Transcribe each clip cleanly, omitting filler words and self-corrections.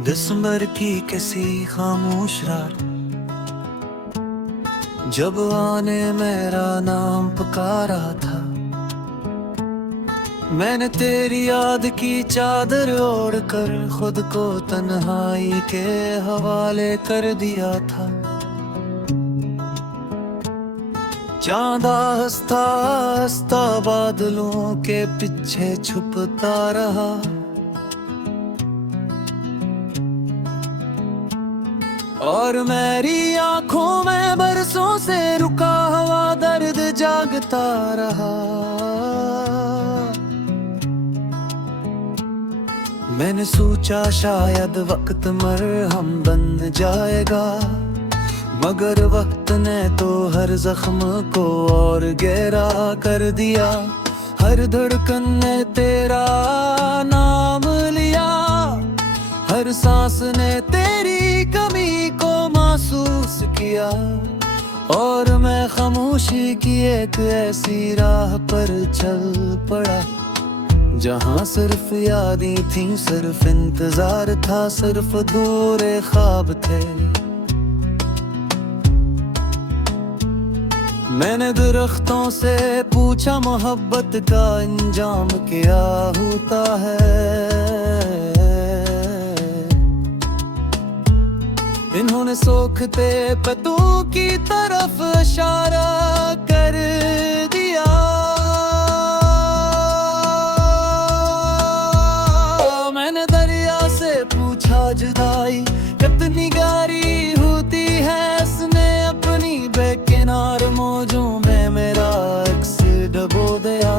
दिसंबर की कैसी खामोश रात, जब आने मेरा नाम पुकारा था। मैंने तेरी याद की चादर ओढ़ कर खुद को तन्हाई के हवाले कर दिया था। चांदा हंसता हंसता बादलों के पीछे छुपता रहा। और मेरी आंखों में बरसों से रुका हुआ दर्द जागता रहा। मैंने सोचा शायद वक्त मरहम बन जाएगा, मगर वक्त ने तो हर जख्म को और गहरा कर दिया। हर धड़कन ने तेरा नाम लिया, हर सांस ने तेरी कमी को महसूस किया। और मैं खामोशी की एक ऐसी राह पर चल पड़ा, जहाँ सिर्फ यादें थी, सिर्फ इंतजार था, सिर्फ अधूरे ख्वाब थे। मैंने दरख्तों से पूछा मोहब्बत का अंजाम क्या होता है। इन्होंने सोखते पत्तों की तरफ इशारा कर दिया। मैंने दरिया से पूछा जुदाई कितनी गहरी होती है। इसने अपनी बेकिनार मौजों में मेरा अक्स डबो दिया।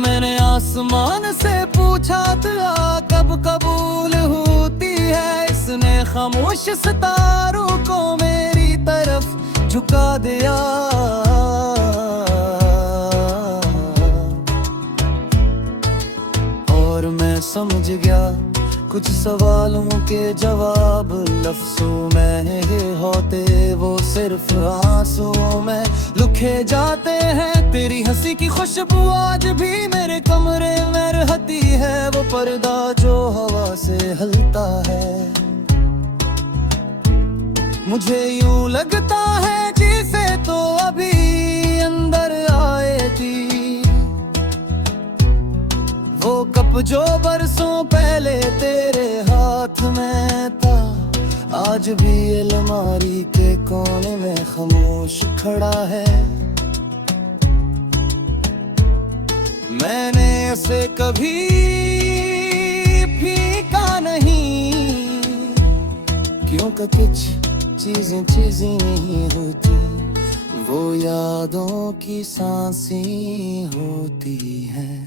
मैंने आसमान से पूछा था कब कबूल होती है। इसने खामोश सितारों को मेरी तरफ झुका दिया। और मैं समझ गया कुछ सवालों के जवाब लफ्ज़ों में ही होते, वो सिर्फ आंसुओं में लिखे जाते हैं। तेरी हंसी की खुशबू आज भी मेरे कमरे में रहती है, वो पर्दा जो हवा से हिलता है। मुझे यूं लगता है जैसे तो अभी अंदर आए थी, वो कप जो बरसों पहले तेरे हाथ में था। आज भी अलमारी के कोने में खामोश खड़ा है। मैंने इसे कभी फीका नहीं, क्योंकि कुछ चीजें नहीं होती, वो यादों की सांसें होती हैं।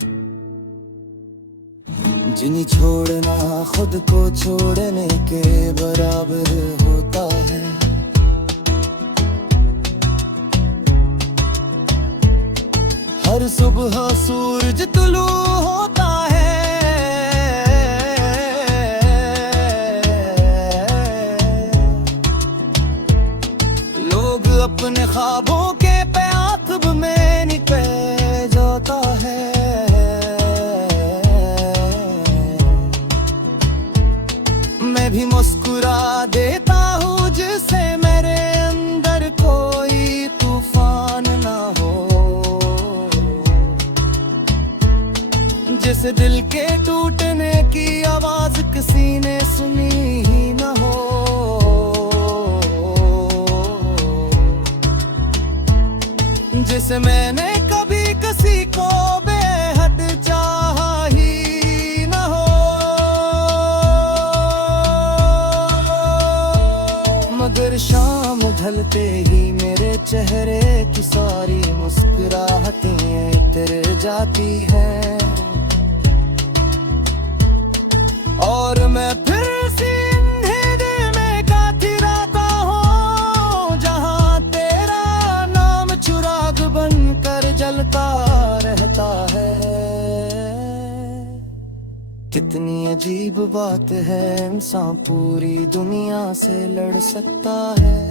जिन्हें छोड़ना खुद को छोड़ने के बराबर होता है। हर सुबह सूरज तुलू होता है, लोग अपने ख्वाबों के प्याथब में निकल जाता है। मैं भी मुस्कुरा देता हूँ जिससे मेरे अंदर कोई तूफान ना हो, जिस दिल के टूटने की आवाज किसी ने सुनी ही ना हो। जिसे मैंने कभी किसी को बेहद चाहा ही ना हो, मगर शाम ढलते ही मेरे चेहरे की सारी मुस्कुराहटें उतर जाती हैं। और मैं फिर सी अंधेरे में कातिराता हूँ, जहाँ तेरा नाम चिराग बनकर जलता रहता है। कितनी अजीब बात है, इंसान पूरी दुनिया से लड़ सकता है,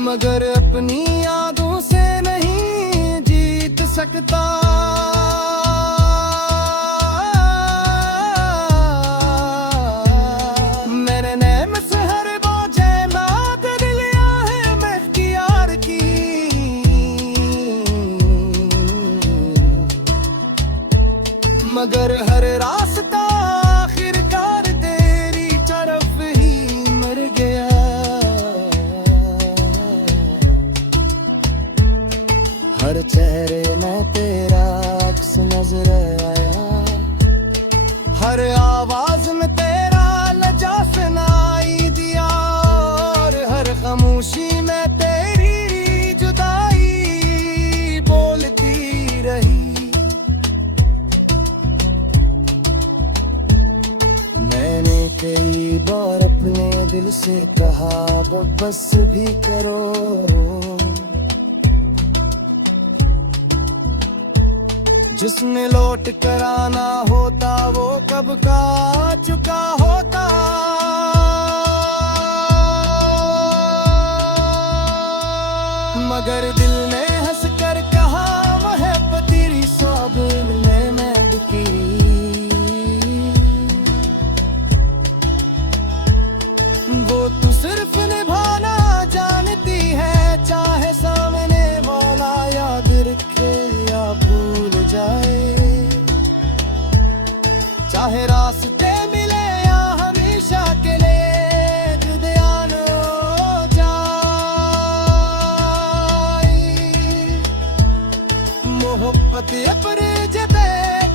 मगर अपनी यादों से नहीं सकता। मैंने नैम से हर बोझे लाद लिया है मैं इख्तियार की, मगर हर रास्ता आखिरकार तेरी तरफ ही मर गया। हर चेहरे में तेरा अक्स नजर आया, हर आवाज में तेरा लजा सुनाई दिया, और हर खामोशी में तेरी जुदाई बोलती रही। मैंने कई बार अपने दिल से कहा बस भी करो, जिसने लौट कर आना होता वो कब का आ चुका होता। मगर दिल ने हंस कर कहा वह तेरी साबिर में मैं दुखी। वो तू सिर्फ निभाना जानती है, चाहे सामने वाला याद रखे या भूल जाए, चाहे रास्ते मिले या हमेशा के लिए जुदान हो जाए। मोहब्बत अपने जबे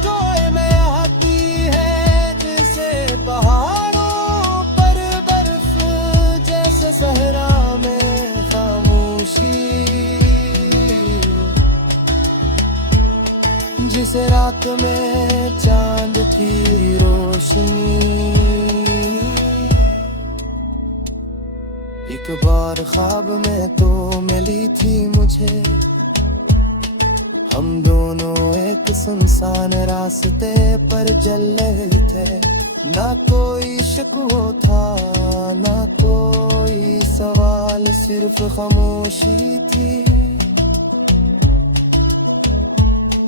कोई में आती है, जैसे पहाड़ों पर बर्फ, जैसे सहरा में खामोशी, जिसे रात में चांद की रोशनी। एक बार ख्वाब में तो मिली थी मुझे, हम दोनों एक सुनसान रास्ते पर चल रहे थे। ना कोई शिकवा था ना कोई सवाल, सिर्फ खामोशी थी,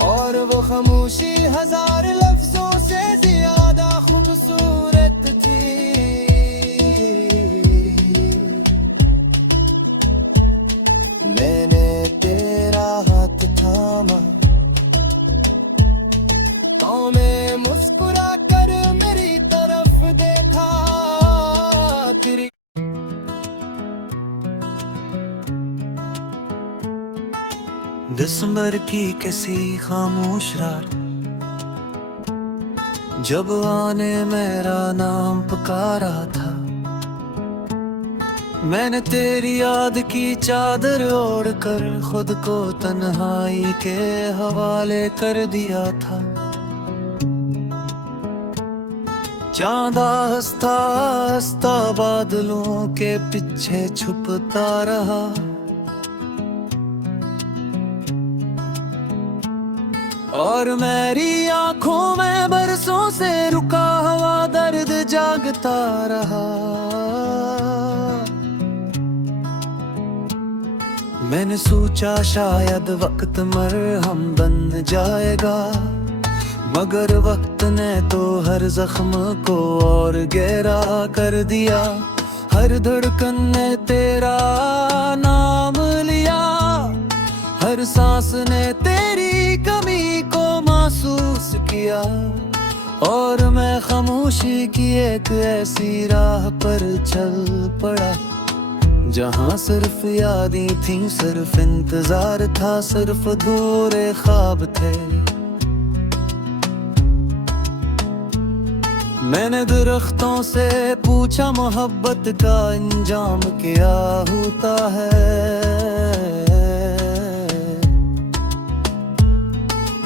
और वो खामोशी हजार लफ्जों से ज्यादा खूबसूरत थी। मैंने तेरा हाथ थामा तो मैं मुस्कुरा कर मेरी तरफ देखा, तेरी दिसंबर की किसी खामोश रात, जब आने मेरा नाम पुकारा था, मैंने तेरी याद की चादर ओढ़ कर खुद को तन्हाई के हवाले कर दिया था। चांदा हंसता हंसता बादलों के पीछे छुपता रहा, और मेरी आंखों में बरसों से रुका हुआ दर्द जागता रहा। मैंने सोचा शायद वक्त मरहम बन जाएगा, मगर वक्त ने तो हर जख्म को और गहरा कर दिया। हर धड़कन ने तेरा नाम लिया, हर सांस ने तेरी कमी को महसूस किया, और मैं खामोशी की एक ऐसी राह पर चल पड़ा, जहाँ सिर्फ यादें थी, सिर्फ इंतजार था, सिर्फ अधूरे ख्वाब थे। मैंने दरख्तों से पूछा मोहब्बत का अंजाम क्या होता है,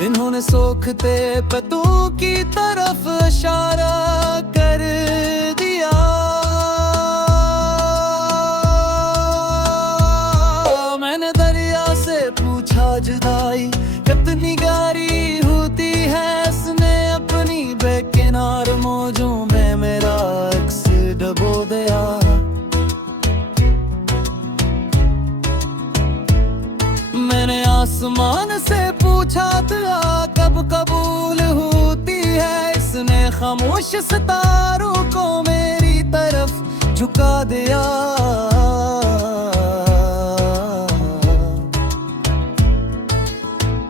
इन्होंने सोखते पत्तों की तरफ इशारा कर दिया। मैंने दरिया से पूछा जुदाई कितनी गहरी होती है, इसने अपनी बेकिनार मौजों में मेरा अक्स डबो दिया। मैंने आसमान से पूछा छात कब कबूल होती है। इसने खामोश सितारों को मेरी तरफ झुका दिया।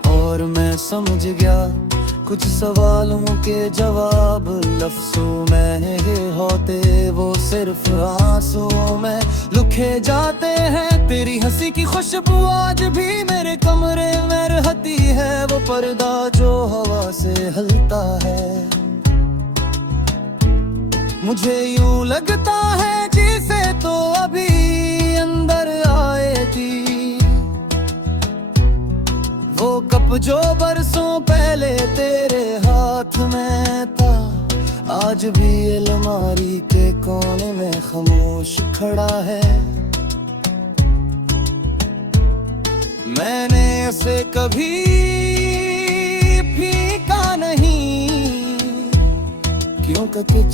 और मैं समझ गया कुछ सवालों के जवाब लफ्ज़ों में ही होते, वो सिर्फ आंसुओं में लिखे जाते हैं। तेरी हंसी की खुशबू आज भी मेरे कमरे में रहती है, वो पर्दा जो हवा से हिलता है। मुझे यूं लगता है जिसे तो अभी अंदर आए थी, वो कप जो बरसों पहले तेरे हाथ में था, आज भी अलमारी के कोने में खामोश खड़ा है। मैंने उसे कभी फीका नहीं, क्योंकि कुछ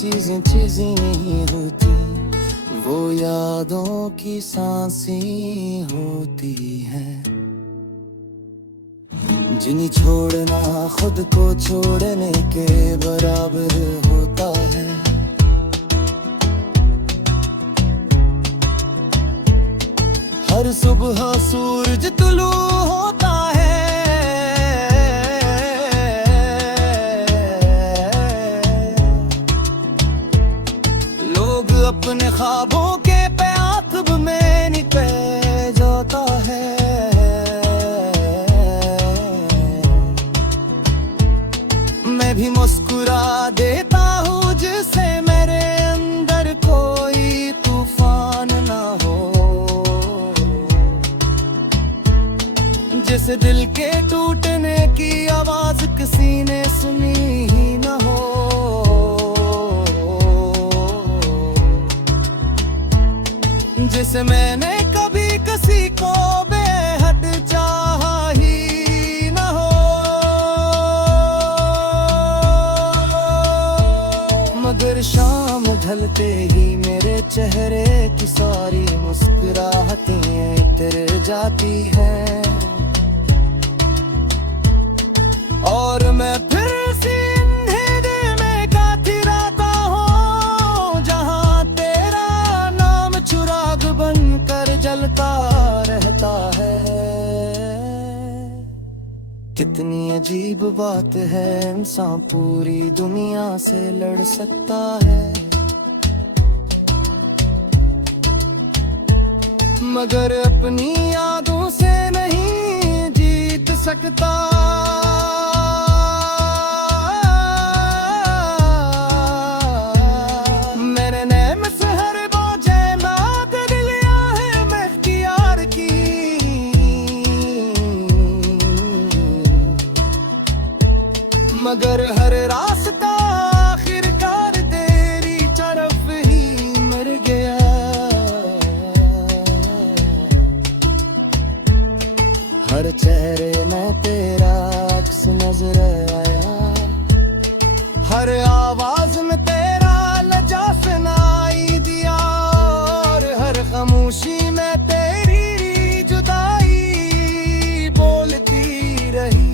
चीजें नहीं होती, वो यादों की सांसें होती हैं। जिन्हें छोड़ना खुद को छोड़ने के बराबर होता है। हर सुबह सूरज तुलू होता है, लोग अपने ख्वाबों के प्याथब में निकल जाता है। मैं भी मुस्कुरा देता हूँ जिससे मेरे अंदर कोई तूफान ना हो, जिस दिल के टूटने की आवाज किसी ने सुनी ही ना हो। जिसे मैंने कभी किसी को बेहद चाहा ही ना हो, मगर शाम ढलते ही मेरे चेहरे की सारी मुस्कुराहटें उतर जाती हैं। और मैं फिर उसी अंधेरे में गाती रहता हूँ, जहाँ तेरा नाम चिराग बनकर जलता रहता है। कितनी अजीब बात है, इंसान पूरी दुनिया से लड़ सकता है, मगर अपनी यादों से नहीं जीत सकता। मेरे नैन से हर बोझे लाद लिया है मैं इख्तियार की, मगर हर रास्ता आखिरकार तेरी तरफ ही मर गया। हर चेहरे में तेरा अक्स नजर आया, हर आवाज में तेरा लजा सुनाई दिया, और हर खामोशी में तेरी जुदाई बोलती रही।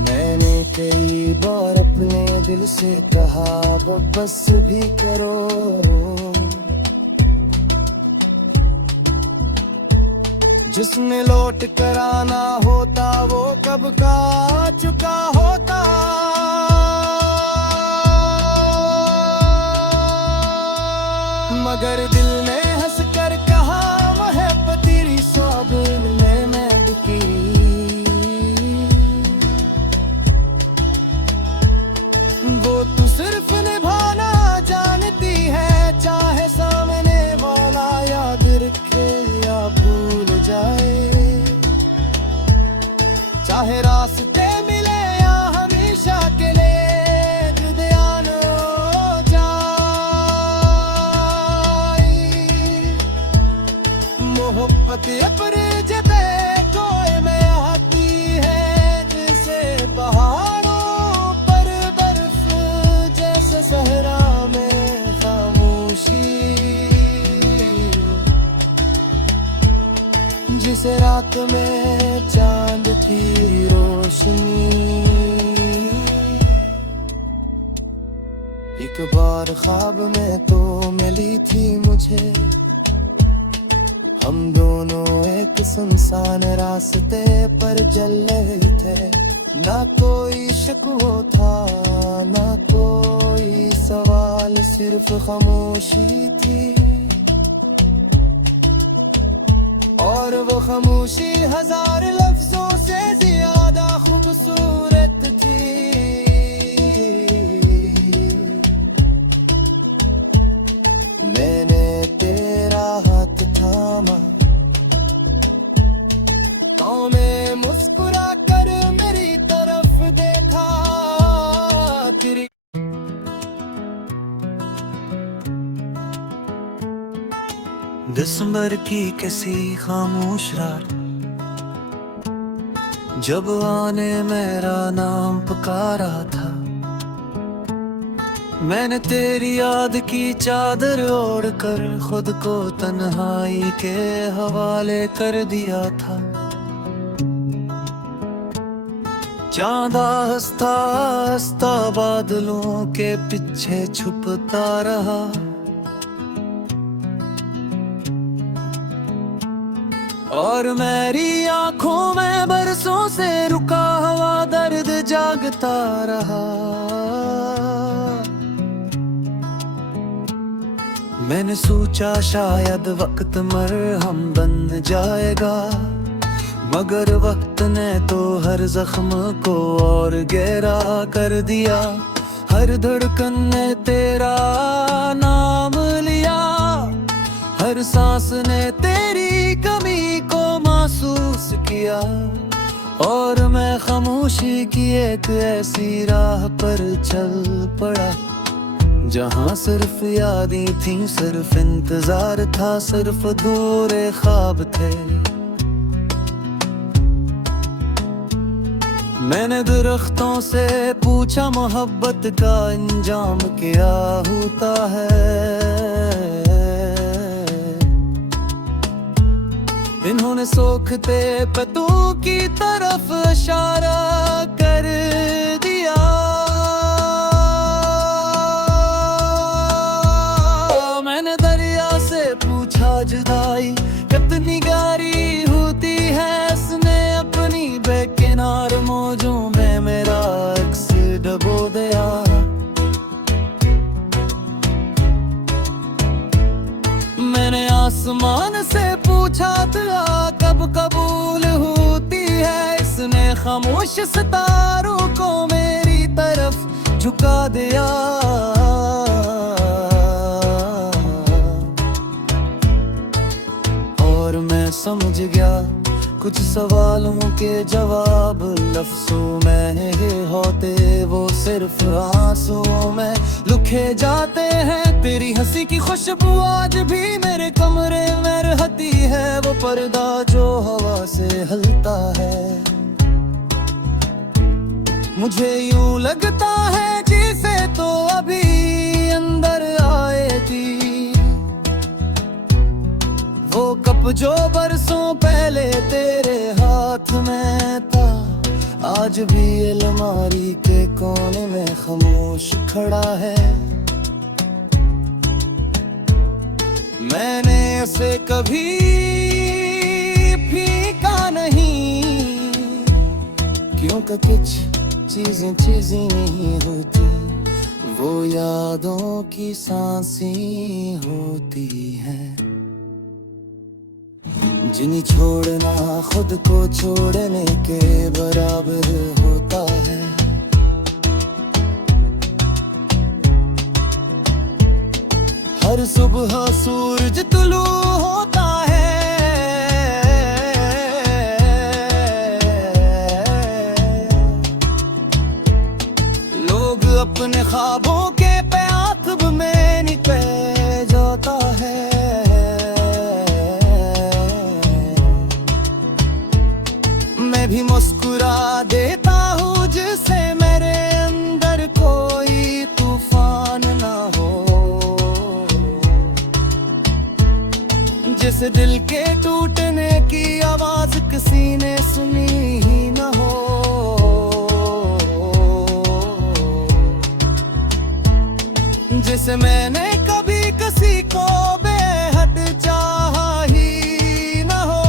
मैंने कई बार अपने दिल से कहा बस भी करो, जिसने लौट कर आना होता वो कब का आ चुका होता। मगर दिल ने हंस कर कहा मोहब्बत तेरी स्वाबन में मैं दुखी, वो तू सिर्फ निभाना जानती है, चाहे सामने वाला याद रखे या भूल जाए, चाहे रास्ते मिले या हमेशा के लिए जुदान हो जाए। मोहब्बत अपने जदे कोई में आती है, जैसे पहाड़ों पर बर्फ, जैसे सहरा में खामोशी। रात में चांद की रोशनी। एक बार ख्वाब में तो मिली थी मुझे, हम दोनों एक सुनसान रास्ते पर चल रहे थे। ना कोई शिकवा था ना कोई सवाल, सिर्फ खामोशी थी। और वो खामोशी हजार लफ्जों से ज्यादा खूबसूरत थी। मैंने तेरा हाथ थामा तो मैं मुस्कुरा कर मेरी तरफ देखा। तेरी दिसंबर की किसी खामोश रात, जब आने मेरा नाम पुकारा था, मैंने तेरी याद की चादर ओढ़ कर खुद को तन्हाई के हवाले कर दिया था। चांद हंसता हंसता बादलों के पीछे छुपता रहा। और मेरी आंखों में बरसों से रुका हुआ दर्द जागता रहा। मैंने सोचा शायद वक्त मरहम बन जाएगा, मगर वक्त ने तो हर जख्म को और गहरा कर दिया। हर धड़कन ने तेरा नाम लिया, हर सांस ने तेरी कमी को महसूस किया। और मैं खामोशी की एक ऐसी राह पर चल पड़ा, जहाँ सिर्फ यादें थीं, सिर्फ इंतजार था, सिर्फ अधूरे ख्वाब थे। मैंने दरख्तों से पूछा मोहब्बत का अंजाम क्या होता है। इन्होंने सोखते पत्तों की तरफ इशारा कर दिया। मैंने दरिया से पूछा जुदाई कितनी गहरी होती है, इसने अपनी बेकिनार मौजों में मेरा अक्स डबो दिया। मैंने आसमान से पूछा था कब कबूल होती है, इसने खामोश सितारों को मेरी तरफ झुका दिया। और मैं समझ गया कुछ सवालों के जवाब लफ्जों में ही होते, वो सिर्फ आंसुओं में लुके जाते हैं। तेरी हंसी की खुशबू आज भी मेरे कमरे में रहती है, वो पर्दा जो हवा से हिलता है। मुझे यूं लगता है जैसे तो अभी अंदर आए थी, वो कप जो बरसों पहले तेरे हाथ में था, आज भी अलमारी के कोने में खामोश खड़ा है। मैंने उसे कभी फीका नहीं, क्योंकि कुछ चीजें नहीं होती, वो यादों की सांसें होती हैं। जिन्हें छोड़ना खुद को छोड़ने के बराबर होता है। हर सुबह सूरज तुलू होता है, लोग अपने ख्वाबों के प्याथब में निकल जाता है। मैं भी मुस्कुरा देता हूँ जिससे मेरे अंदर कोई तूफान ना हो, जिस दिल के टूटने की आवाज किसी ने सुनी ही न हो। जिसे मैंने कभी किसी को बेहद चाहा ही न हो।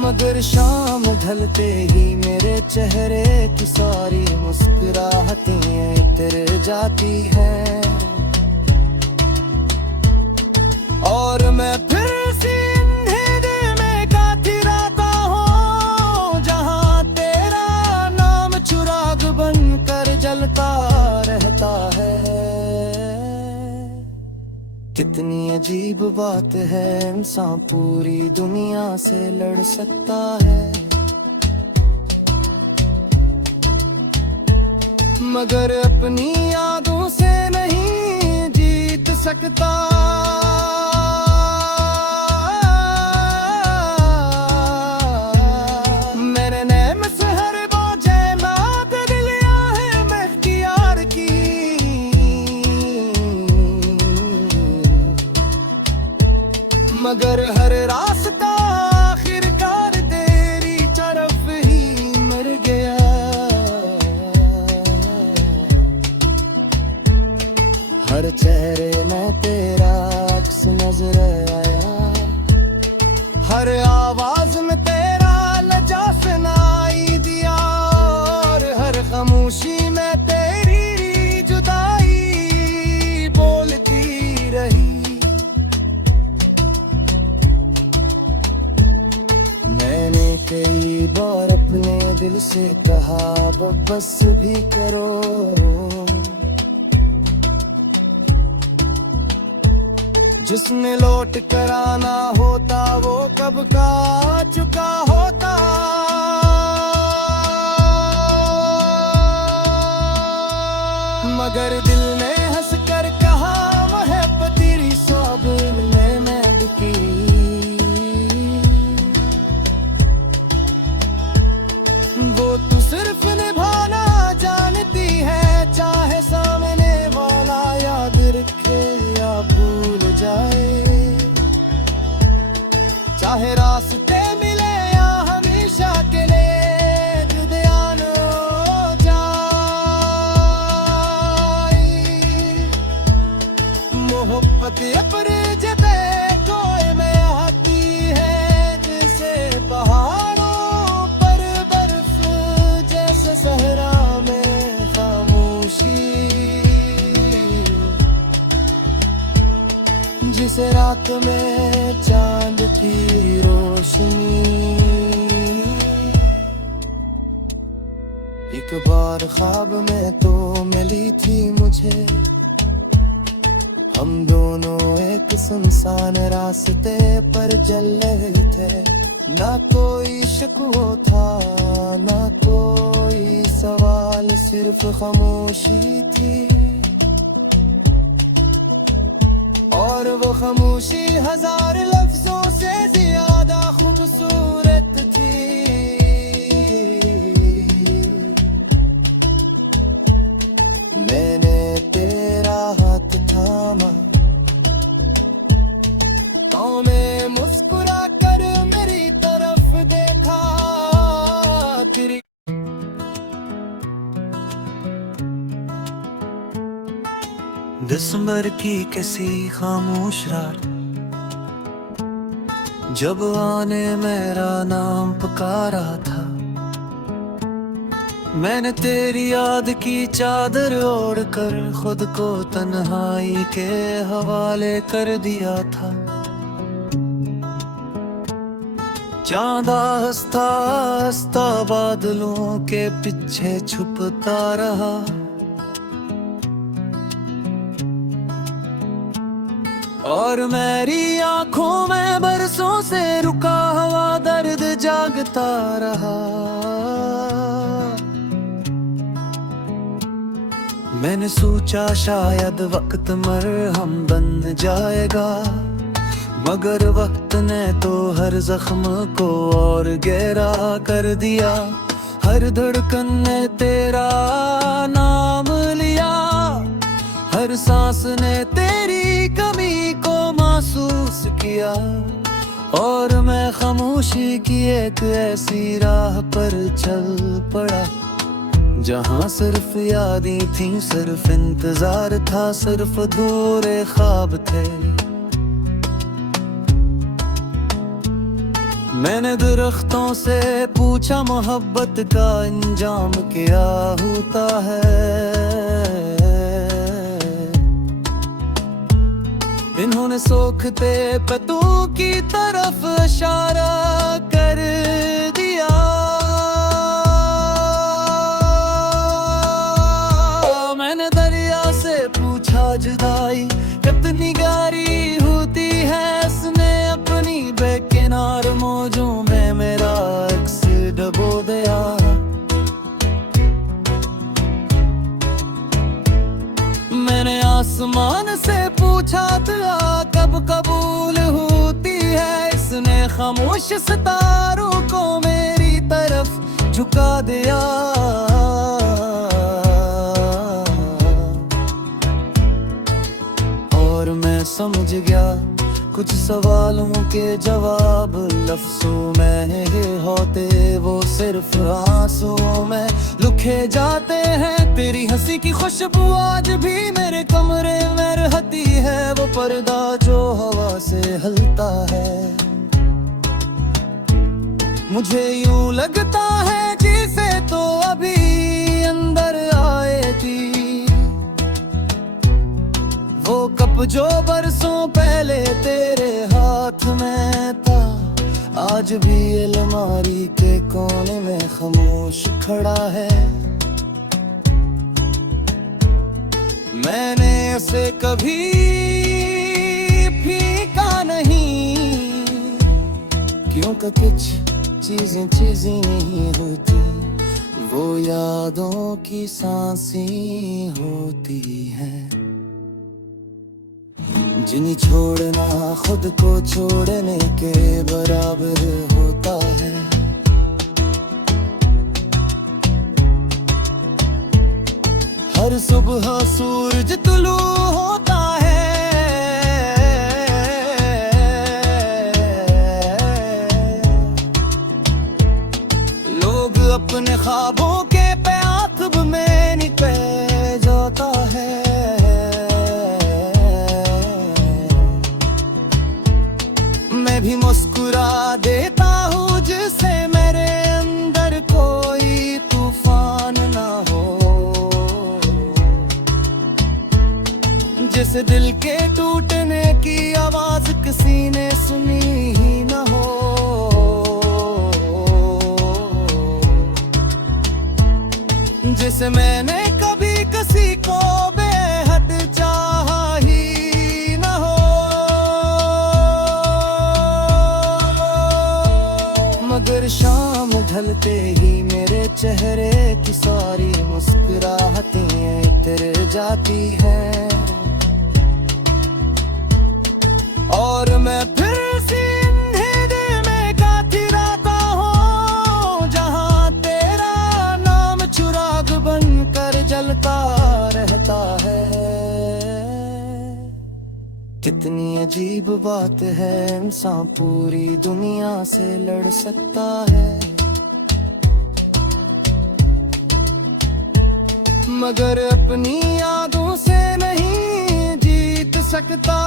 मगर शाम ढलते ही मेरे चेहरे की सारी मुस्कुराहटें इतर जाती हैं, और मैं फिर उसी अंधेरे में गाती रहता हूँ जहाँ तेरा नाम चिराग बनकर जलता रहता है। कितनी अजीब बात है, इंसान पूरी दुनिया से लड़ सकता है, मगर अपनी यादों से नहीं जीत सकता। मेरे नैन से हर बाजे मात दिलिया है महकियार की, मगर हर रास्ता आखिरकार तेरी तरफ ही मर गया। हर चेहरे में तेरा अक्स नजर आया, हर आवाज में तेरा लजा सुनाई दिया, और हर खामोशी में तेरी जुदाई बोलती रही। मैंने कई बार अपने दिल से कहा बस भी करो, जिसने लौट कर आना होता वो कब का आ चुका होता। मगर दिल ने हंस कर कहा मोहब्बत तेरी सब में मैं बिकी। वो तू सिर्फ निभाना जानती है, चाहे सामने वाला याद रखे या भूल जाए, चाहे रास्ते मिले या हमेशा के लिए जुदान हो जाए। मोहब्बत अपने जबे कोई में आती है, जैसे पहाड़ों पर बर्फ, जैसे सहरा में खामोशी, जिसे रात में चांद की रोशनी। एक बार ख्वाब में तो मिली थी मुझे, हम दोनों एक सुनसान रास्ते पर चल रहे थे। ना कोई शकवा था ना कोई सवाल, सिर्फ खामोशी थी, और वो खामोशी हजार लफ्जों से ज्यादा खूबसूरत थी। मैंने तेरा हाथ थामा, तो मैं मुस्कुरा कर मेरी तरफ देखा, तेरी दिसंबर की किसी खामोश रात, जब आने मेरा नाम पुकारा था, मैंने तेरी याद की चादर ओढ़कर खुद को तन्हाई के हवाले कर दिया था। चांद हंसता हंसता बादलों के पीछे छुपता रहा, और मेरी आंखों में बरसों से रुका हुआ दर्द जागता रहा। मैंने सोचा शायद वक्त मरहम बन जाएगा, मगर वक्त ने तो हर जख्म को और गहरा कर दिया। हर धड़कन ने तेरा नाम लिया, हर सांस ने तेरी कमी को महसूस किया। खामोशी की एक ऐसी राह पर चल पड़ा, जहाँ सिर्फ यादें थी, सिर्फ इंतजार था, सिर्फ अधूरे ख्वाब थे। मैंने दरख्तों से पूछा मोहब्बत का अंजाम क्या होता है। इन्होंने सोखते पत्तों की तरफ इशारा कर दिया। मैंने दरिया से पूछा जुदाई कितनी गहरी होती है, इसने अपनी बेकिनार मौजों में मेरा अक्स डबो दिया। मैंने आसमान से पूछा था कब कबूल होती है, इसने खामोश सितारों को मेरी तरफ झुका दिया। और मैं समझ गया कुछ सवालों के जवाब लफ्ज़ों में ही होते, वो सिर्फ आंसुओं में लिखे जाते हैं। तेरी हंसी की खुशबू आज भी मेरे कमरे में रहती है, वो पर्दा जो हवा से हिलता है। मुझे यूं लगता है जिसे तो अभी अंदर आएगी, वो कप जो बरसों पहले तेरे हाथ में था, आज भी अलमारी के कोने में खामोश खड़ा है। मैंने उसे कभी फीका नहीं, क्योंकि कुछ चीजें नहीं होती, वो यादों की सांसें होती हैं। जिन्हें छोड़ना खुद को छोड़ने के बराबर होता है। हर सुबह सूरज तुलू होता है, लोग अपने ख्वाबों के प्यालब में निकल जाता है। मैं भी मुस्कुरा देता हूँ जिससे मेरे अंदर कोई तूफान ना हो, जिस दिल के टूटने की आवाज किसी ने सुनी ही ना हो। जिसे मैंने कभी किसी को बेहद चाहा ही ना हो, मगर शाम ढलते ही मेरे चेहरे की सारी मुस्कुराहटें इतर जाती हैं, और मैं फिर सी अंधेरे में गाती रहता हूँ, जहाँ तेरा नाम चिराग बनकर जलता रहता है। कितनी अजीब बात है, इंसान पूरी दुनिया से लड़ सकता है, मगर अपनी यादों से नहीं जीत सकता।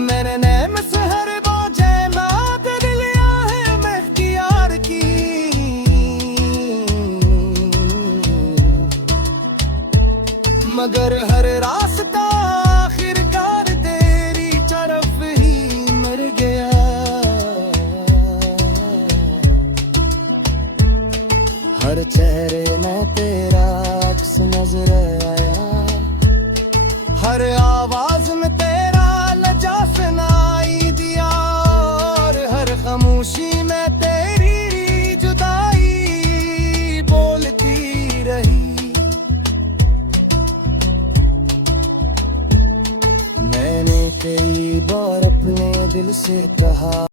मेरे नैम से हर बाजे नाद लिया है मैं इख्तियार की, मगर हर रास्ता आखिरकार तेरी तरफ ही मर गया। हर चेहरे में तेरा अक्स नजर आया, हर आवाज में तेरा लजा सुनाई दिया, और हर खामोशी में तेरी जुदाई बोलती रही। मैंने कई बार अपने दिल से कहा